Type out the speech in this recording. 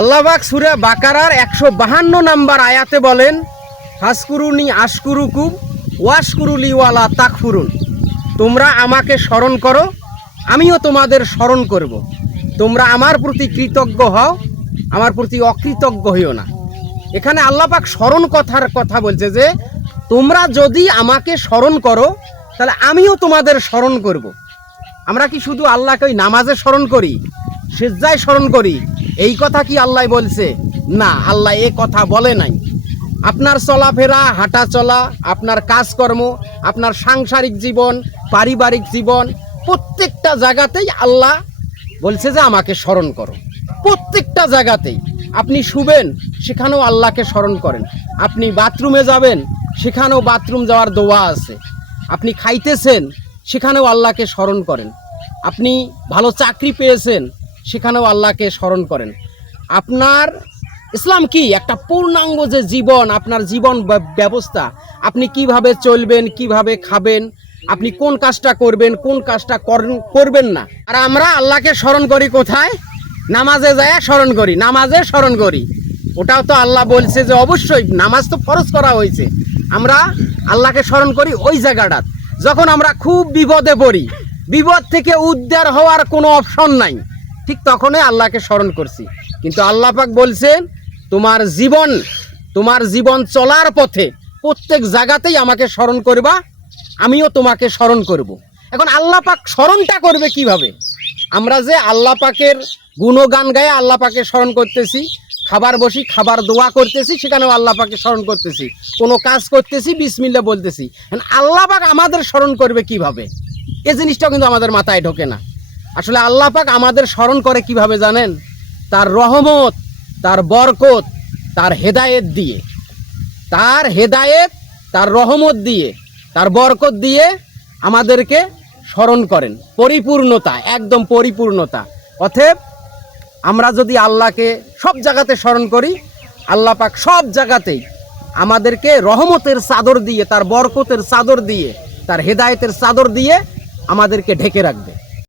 আল্লাহ পাক সূরা বাকারার 152 নম্বর আয়াতে বলেন, ফাসকুরুনি আশকুরুকুম ওয়াশকুরুলি ওয়ালা তাকফুরুন। তোমরা আমাকে স্মরণ করো, আমিও তোমাদের স্মরণ করব। তোমরা আমার প্রতি কৃতজ্ঞ হও, আমার প্রতি অকৃতজ্ঞ হইও না। এখানে আল্লাহ পাক স্মরণ কথা বলছে যে তোমরা যদি আমাকে স্মরণ করো তাহলে আমিও তোমাদের স্মরণ করব। আমরা কি শুধু আল্লাহকে ওই নামাজে স্মরণ করি, সিজদায় স্মরণ করি, এই কথা কি আল্লাহ বলছে? না, আল্লাহ এ কথা বলে নাই। আপনার চলাফেরা, হাঁটা চলা, আপনার কাজকর্ম, আপনার সাংসারিক জীবন, পারিবারিক জীবন, প্রত্যেকটা জায়গাতেই আল্লাহ বলছে যে আমাকে স্মরণ করো। প্রত্যেকটা জায়গাতেই আপনি শুবেন, সেখানেও আল্লাহকে স্মরণ করেন। আপনি বাথরুমে যাবেন, সেখানেও বাথরুম যাওয়ার দোয়া আছে। আপনি খাইতেছেন, সেখানেও আল্লাহকে স্মরণ করেন। আপনি ভালো চাকরি পেয়েছেন, সেখানেও আল্লাহকে স্মরণ করেন। আপনার ইসলাম কি একটা পূর্ণাঙ্গ যে জীবন, আপনার জীবন ব্যবস্থা, আপনি কিভাবে চলবেন, কিভাবে খাবেন, আপনি কোন কাজটা করবেন, কোন কাজটা করবেন না। আর আমরা আল্লাহকে স্মরণ করি কোথায়? নামাজে যায় স্মরণ করি, নামাজে স্মরণ করি। ওটাও তো আল্লাহ বলছে যে অবশ্যই নামাজ তো ফরজ করা হয়েছে, আমরা আল্লাহকে স্মরণ করি ওই জায়গাটা যখন আমরা খুব বিপদে পড়ি, বিপদ থেকে উদ্ধার হওয়ার কোনো অপশন নাই, ঠিক তখনই আল্লাহকে স্মরণ করছি। কিন্তু আল্লাহ পাক বলছেন তোমার জীবন চলার পথে প্রত্যেক জায়গাতেই আমাকে স্মরণ করবা, আমিও তোমাকে স্মরণ করব। এখন আল্লাহ পাক স্মরণটা করবে কিভাবে? আমরা যে আল্লাহ পাকের গুণগান গায়ে আল্লাহ পাকে স্মরণ করতেছি, খাবার বসি, খাবার দোয়া করতেছি, সেখানেও আল্লাহ পাকে স্মরণ করতেছি, কোনো কাজ করতেছি, বিসমিল্লাহ বলতেছি। আল্লাহ পাক আমাদের স্মরণ করবে কিভাবে? এই জিনিসটাও কিন্তু আমাদের মাথায় ঢোকে না। আসলে আল্লাহ পাক আমাদের স্মরণ করে কিভাবে জানেন? তার রহমত, তার বরকত, তার হেদায়েত দিয়ে, তার হেদায়েত, তার রহমত দিয়ে, তার বরকত দিয়ে আমাদেরকে স্মরণ করেন। পরিপূর্ণতা, একদম পরিপূর্ণতা। অতএব আমরা যদি আল্লাহকে সব জায়গাতে স্মরণ করি, আল্লাহ পাক সব জায়গাতেই আমাদেরকে রহমতের চাদর দিয়ে, তার বরকতের চাদর দিয়ে, তার হেদায়েতের চাদর দিয়ে আমাদেরকে ঢেকে রাখবে।